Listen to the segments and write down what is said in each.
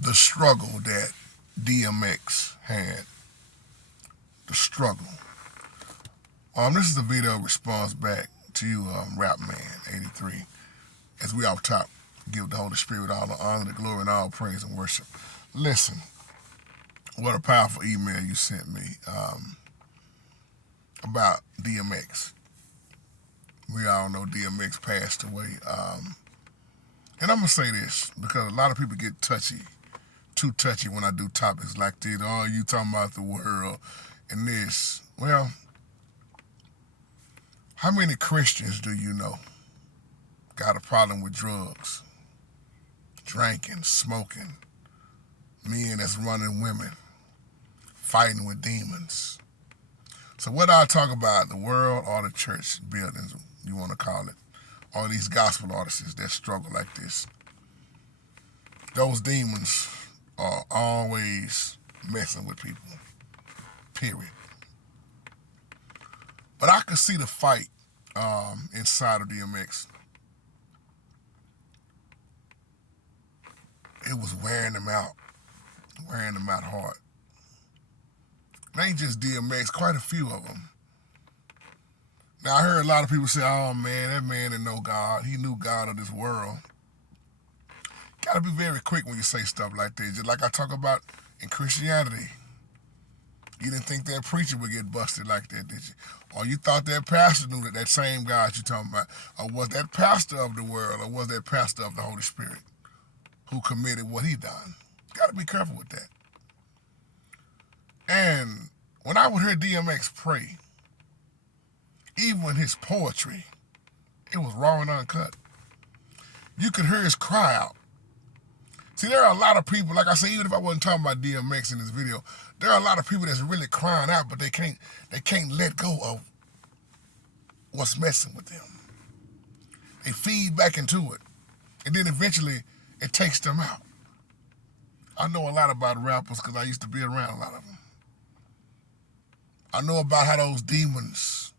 the struggle that DMX had. The struggle. This is a video response back to you, Rap Man 83. As we off top, give the Holy Spirit all the honor, the glory, and all praise and worship. Listen, what a powerful email you sent me about DMX. We all know DMX passed away. And I'm going to say this because a lot of people get too touchy when I do topics like this. Oh, you talking about the world and this. Well, how many Christians do you know got a problem with drugs, drinking, smoking, men that's running women, fighting with demons? So whether I talk about the world or the church buildings, you want to call it, or these gospel artists that struggle like this, those demons are always messing with people, period. But I could see the fight inside of DMX. It was wearing them out hard. It ain't just DMX, quite a few of them. Now, I heard a lot of people say, oh man, that man didn't know God. He knew God of this world. Gotta be very quick when you say stuff like that. Just like I talk about in Christianity. You didn't think that preacher would get busted like that, did you? Or you thought that pastor knew that same God you're talking about? Or was that pastor of the world, or was that pastor of the Holy Spirit who committed what he done? Gotta be careful with that. And when I would hear DMX pray, even his poetry, it was raw and uncut. You could hear his cry out. See, there are a lot of people, like I say, even if I wasn't talking about DMX in this video, there are a lot of people that's really crying out, but they can't let go of what's messing with them. They feed back into it. And then eventually it takes them out. I know a lot about rappers because I used to be around a lot of them. I know about how those demons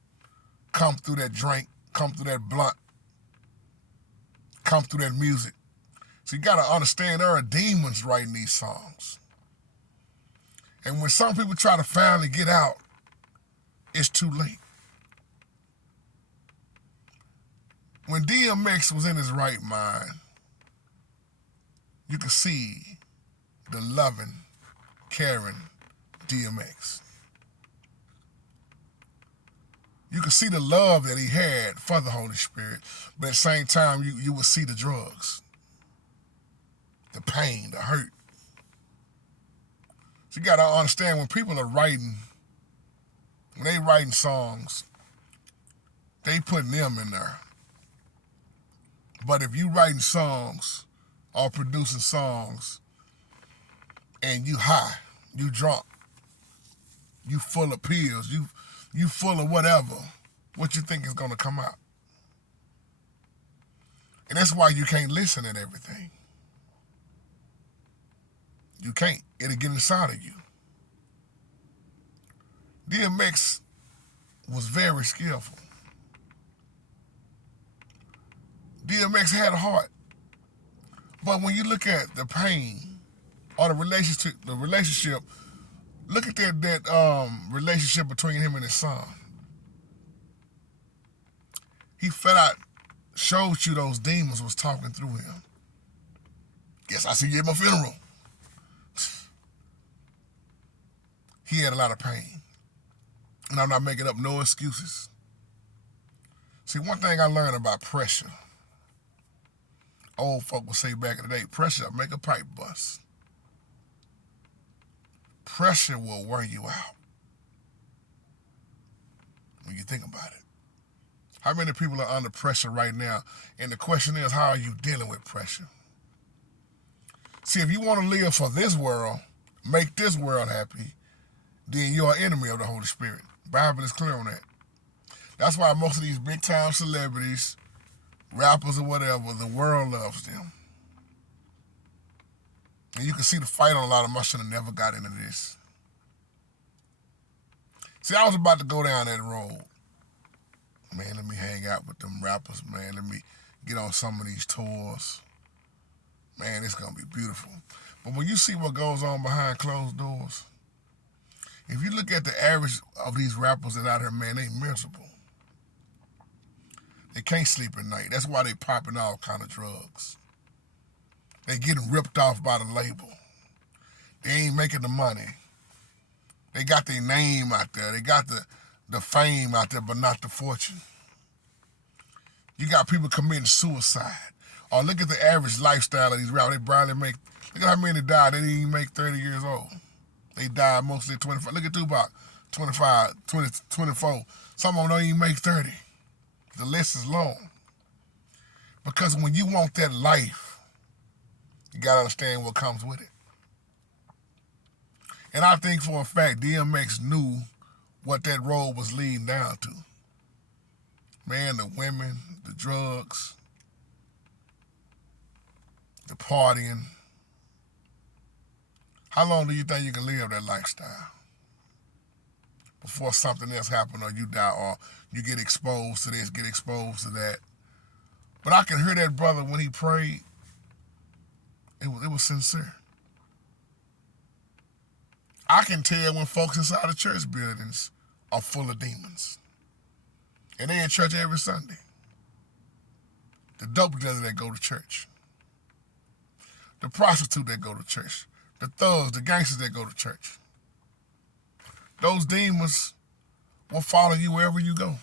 come through that drink, come through that blunt, come through that music. So you gotta understand there are demons writing these songs. And when some people try to finally get out, it's too late. When DMX was in his right mind, you could see the loving, caring DMX. You could see the love that he had for the Holy Spirit, but at the same time, you would see the drugs, the pain, the hurt. So you gotta understand when people are writing, when they writing songs, they putting them in there. But if you writing songs or producing songs and you high, you drunk, you full of pills, you full of whatever, what you think is gonna come out? And that's why you can't listen at everything. You can't. It'll get inside of you. DMX was very skillful. DMX had a heart. But when you look at the pain or the relationship, look at that relationship between him and his son. He flat out showed you those demons was talking through him. Guess I see you at my funeral. He had a lot of pain. And I'm not making up no excuses. See, one thing I learned about pressure, old folk would say back in the day, pressure make a pipe bust. Pressure will wear you out when you think about it. How many people are under pressure right now? And the question is, how are you dealing with pressure? See, if you want to live for this world, make this world happy, then you're an enemy of the Holy Spirit. The Bible is clear on that. That's why most of these big time celebrities, rappers or whatever, the world loves them. And you can see the fight on a lot of them. I should have never got into this. See, I was about to go down that road. Man, let me hang out with them rappers, man. Let me get on some of these tours. Man, it's going to be beautiful. But when you see what goes on behind closed doors, if you look at the average of these rappers that out here, man, they miserable. They can't sleep at night. That's why they popping all kind of drugs. They getting ripped off by the label. They ain't making the money. They got their name out there. They got the fame out there, but not the fortune. You got people committing suicide. Or look at the average lifestyle of these rappers. They barely make, look at how many died. They didn't even make 30 years old. They died mostly at 25. Look at Tupac, 25, 20, 24. Some of them don't even make 30. The list is long. Because when you want that life, you got to understand what comes with it. And I think for a fact, DMX knew what that road was leading down to. Man, the women, the drugs, the partying. How long do you think you can live that lifestyle before something else happens, or you die, or you get exposed to this, get exposed to that? But I can hear that brother when he prayed. It was sincere. I can tell when folks inside the church buildings are full of demons. And they in church every Sunday. The dope dealer that go to church. The prostitute that go to church. The thugs, the gangsters that go to church. Those demons will follow you wherever you go.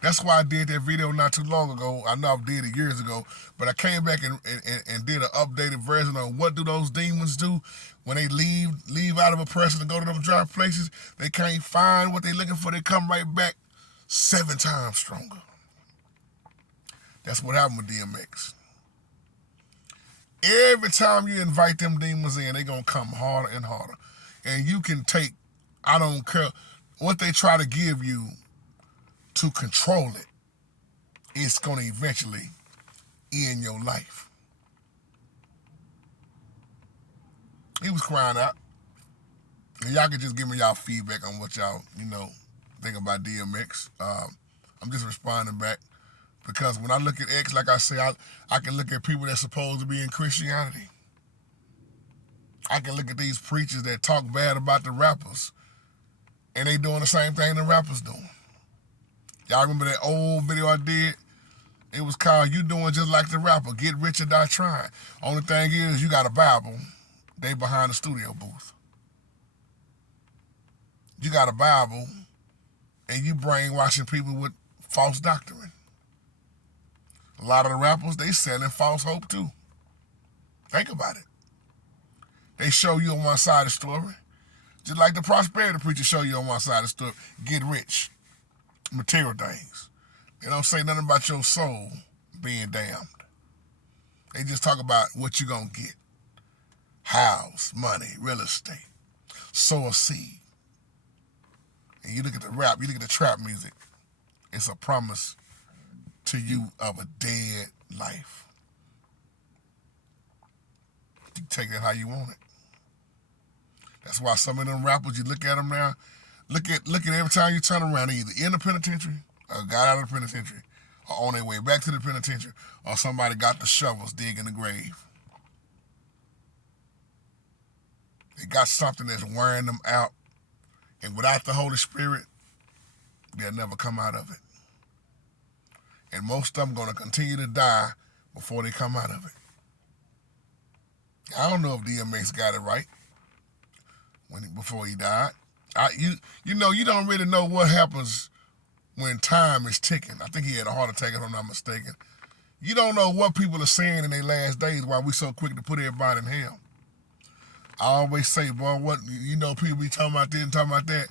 That's why I did that video not too long ago. I know I did it years ago, but I came back and did an updated version on what do those demons do when they leave out of a person and go to them dry places. They can't find what they're looking for. They come right back 7 times stronger. That's what happened with DMX. Every time you invite them demons in, they're going to come harder and harder. And you can take, I don't care, what they try to give you to control it, it's going to eventually end your life. He was crying out. And y'all can just give me y'all feedback on what y'all, think about DMX. I'm just responding back because when I look at X, like I say, I can look at people that's supposed to be in Christianity. I can look at these preachers that talk bad about the rappers, and they doing the same thing the rappers doing. Y'all remember that old video I did? It was called You Doing Just Like the Rapper, Get Rich or Die Trying. Only thing is, you got a Bible. They behind the studio booth. You got a Bible, and you brainwashing people with false doctrine. A lot of the rappers, they selling false hope too. Think about it. They show you on one side of the story, just like the prosperity preacher show you on one side of the story. Get rich. Material things. They don't say nothing about your soul being damned. They just talk about what you're going to get. House, money, real estate, sow a seed. And you look at the rap, you look at the trap music, it's a promise to you of a dead life. You take that how you want it. That's why some of them rappers, you look at them now, look at every time you turn around, they're either in the penitentiary or got out of the penitentiary or on their way back to the penitentiary or somebody got the shovels digging the grave. They got something that's wearing them out, and without the Holy Spirit, they'll never come out of it. And most of them going to continue to die before they come out of it. I don't know if DMX got it right before he died. You don't really know what happens when time is ticking. I think he had a heart attack, if I'm not mistaken. You don't know what people are saying in their last days while we so quick to put everybody in hell. I always say, boy, people be talking about this and talking about that.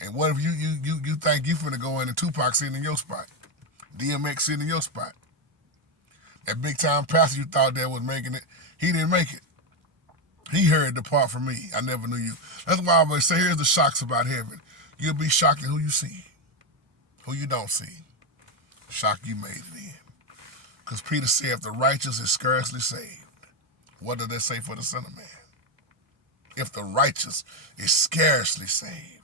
And what if you think you finna go in and Tupac sitting in your spot? DMX sitting in your spot. That big time pastor you thought that was making it, he didn't make it. He heard depart from me. I never knew you. That's why I always say, here's the shocks about heaven. You'll be shocked at who you see. Who you don't see. Shock you made it in. Because Peter said, if the righteous is scarcely saved, what does that say for the Son of Man? If the righteous is scarcely saved.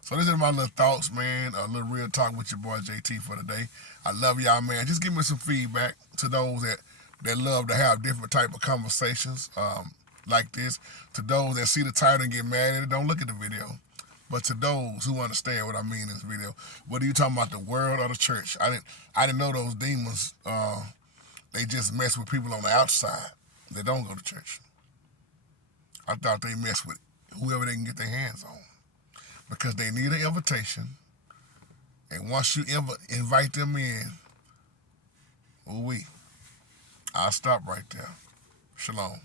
So these are my little thoughts, man. A little real talk with your boy JT for today. I love y'all, man. Just give me some feedback to those that that love to have different type of conversations like this. To those that see the title and get mad at it, don't look at the video. But to those who understand what I mean in this video, whether you talking about the world or the church, I didn't know those demons. They just mess with people on the outside that don't go to church. I thought they mess with whoever they can get their hands on because they need an invitation. And once you invite them in, I'll stop right there. Shalom.